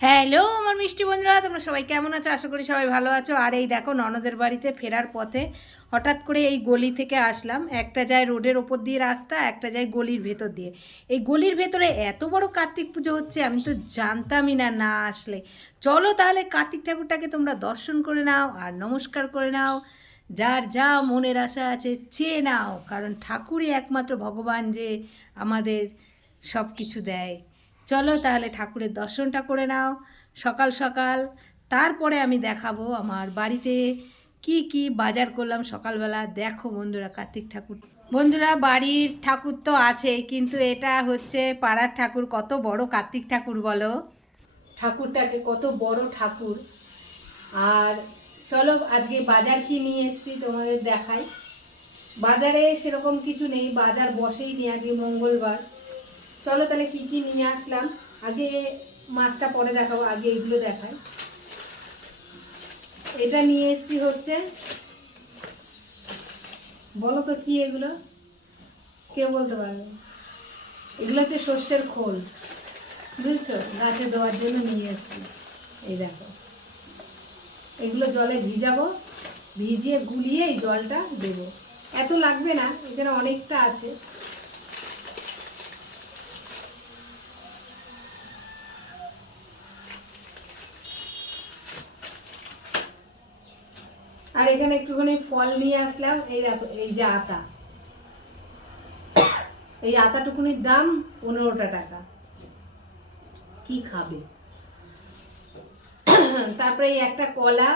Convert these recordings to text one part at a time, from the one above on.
Hello, আমার মিষ্টি বন্ধুরা, তোমরা সবাই কেমন আছো? আশা করি সবাই ভালো আছো। আর এই দেখো, ননদের বাড়িতে ফেরার পথে হঠাৎ করে এই গলি থেকে আসলাম। একটা যায় রোডের ওপর দিয়ে রাস্তা, একটা যায় গলির ভেতর দিয়ে। এই গলির ভেতরে এত বড় কার্তিক পুজো হচ্ছে, আমি তো জানতামই না না আসলে। চলো তাহলে কার্তিক ঠাকুরটাকে তোমরা দর্শন করে নাও আর নমস্কার করে নাও। যার যা মনের আশা আছে, চেয়ে নাও। কারণ ঠাকুরই একমাত্র ভগবান যে আমাদের সব কিছু দেয়। চলো তাহলে ঠাকুরের দর্শনটা করে নাও। সকাল সকাল। তারপরে আমি দেখাবো আমার বাড়িতে কি কি বাজার করলাম সকালবেলা। দেখো বন্ধুরা, কার্তিক ঠাকুর। বন্ধুরা, বাড়ির ঠাকুর তো আছে, কিন্তু এটা হচ্ছে পাড়ার ঠাকুর। কত বড় কার্তিক ঠাকুর বলো? ঠাকুরটাকে কত বড় ঠাকুর। আর চলো আজকে বাজার কি নিয়ে এসেছি তোমাদের দেখাই। বাজারে সেরকম কিছু নেই, বাজার বসেই নি আজকে মঙ্গলবার। চলো তাহলে কি কি নিয়ে আসলাম? আগে মাছটা পরে দেখাবো, আগে এগুলো দেখাই। এটা নিয়ে এসছি হচ্ছে, বলো তো কি এগুলো? কে বলতে পারবে? এগুলো হচ্ছে সর্ষের খোল, বুঝছ? গাছে দেওয়ার জন্য নিয়ে এসছি। এই দেখো। এগুলো জলে ভিজাবো, ভিজিয়ে গুলিয়ে এই জলটা দেবো। এত লাগবে না, এখানে অনেকটা আছে। আর এখানে একটুখানি ফল নিয়ে আসলাম। এই দেখো, এই যে আতা। এই আতাটুকুনির দাম পনেরোটা টাকা। কি খাবে? তারপরে এই একটা কলা,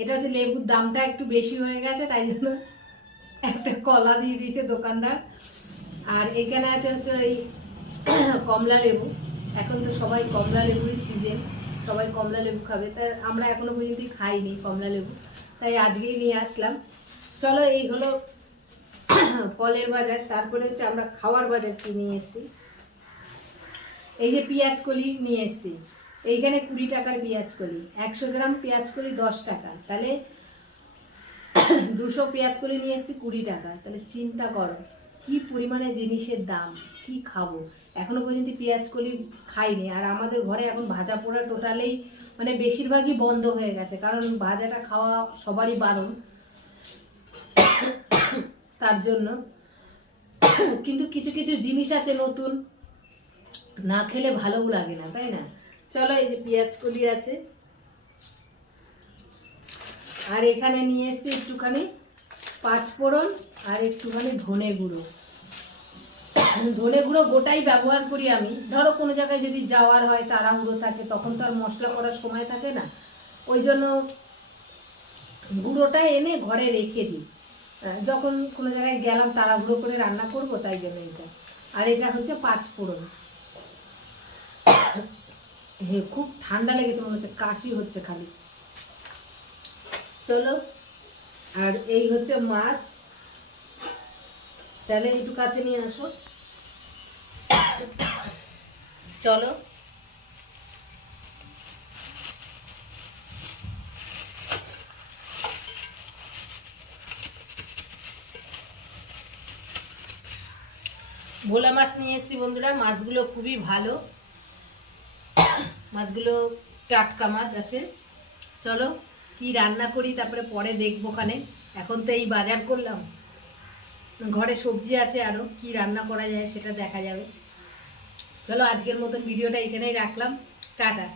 এটা হচ্ছে লেবুর দামটা একটু বেশি হয়ে গেছে, তাই জন্য একটা কলা দিয়ে দিয়েছে দোকানদার। আর এখানে আছে হচ্ছে ওই কমলা লেবু। এখন তো সবাই কমলা লেবুরই সিজন সবাই কমলা লেবু খাবে। তাই আমরা এখনও পর্যন্ত খাইনি কমলা লেবু। তাই আজকেই নিয়ে আসলাম। চলো, এই হলো ফলের বাজার। তারপরে হচ্ছে আমরা খাওয়ার বাজার কি নিয়ে এসেছি? এই যে পেঁয়াজ কলি নিয়ে এসেছি। এইখানে কুড়ি টাকার পেঁয়াজ কলি। একশো গ্রাম পেঁয়াজ কলি দশ টাকা। তাহলে দুশো পেঁয়াজ কলি নিয়ে এসেছি কুড়ি টাকা। তাহলে চিন্তা করো, কি পরিমাণে জিনিসের দাম, কি খাব? এখনও পর্যন্ত পেঁয়াজ কলি খাইনি। আর আমাদের ঘরে এখন ভাজা পোড়া টোটালেই মানে বেশিরভাগই বন্ধ হয়ে গেছে, কারণ ভাজাটা খাওয়া সবারই বারণ। তার জন্য। কিন্তু কিছু কিছু জিনিস আছে নতুন, না খেলে ভালোও লাগে না, তাই না? চলো এই যে পেঁয়াজ কলি আছে। আর এখানে নিয়ে এসছি একটুখানি পাঁচ ফোড়ন আর একটুখানি ধনে গুঁড়ো। ধনে গুঁড়ো গোটাই ব্যবহার করি আমি। ধরো কোনো জায়গায় যদি যাওয়ার হয়, তাড়াহুড়ো থাকে, তখন তো আর মশলা করার সময় থাকে না। ওই জন্য গুঁড়োটা এনে ঘরে রেখে দিই। যখন কোনো জায়গায় গেলাম, তাড়াহুড়ো করে রান্না করব, তাই জন্য এটা। আর এটা হচ্ছে পাঁচ ফোড়ন। হ্যাঁ খুব ঠান্ডা লেগেছে, মনে হচ্ছে কাশি হচ্ছে খালি। চলো, আর এই হচ্ছে মাছ। তাহলে একটু কাছে নিয়ে আসো। চলো। ভোলা মাছ নিয়ে এসেছি বন্ধুরা, মাছগুলো খুবই ভালো। মাছগুলো টাটকা মাছ আছে। চলো, কি রান্না করি তারপরে পরে দেখব ওখানে। এখন তো এই বাজার করলাম। ঘরে সবজি আছে আরও কি রান্না করা যায় সেটা দেখা যাবে। চলো আজকের মতন ভিডিওটা এখানেই রাখলাম। টাটা।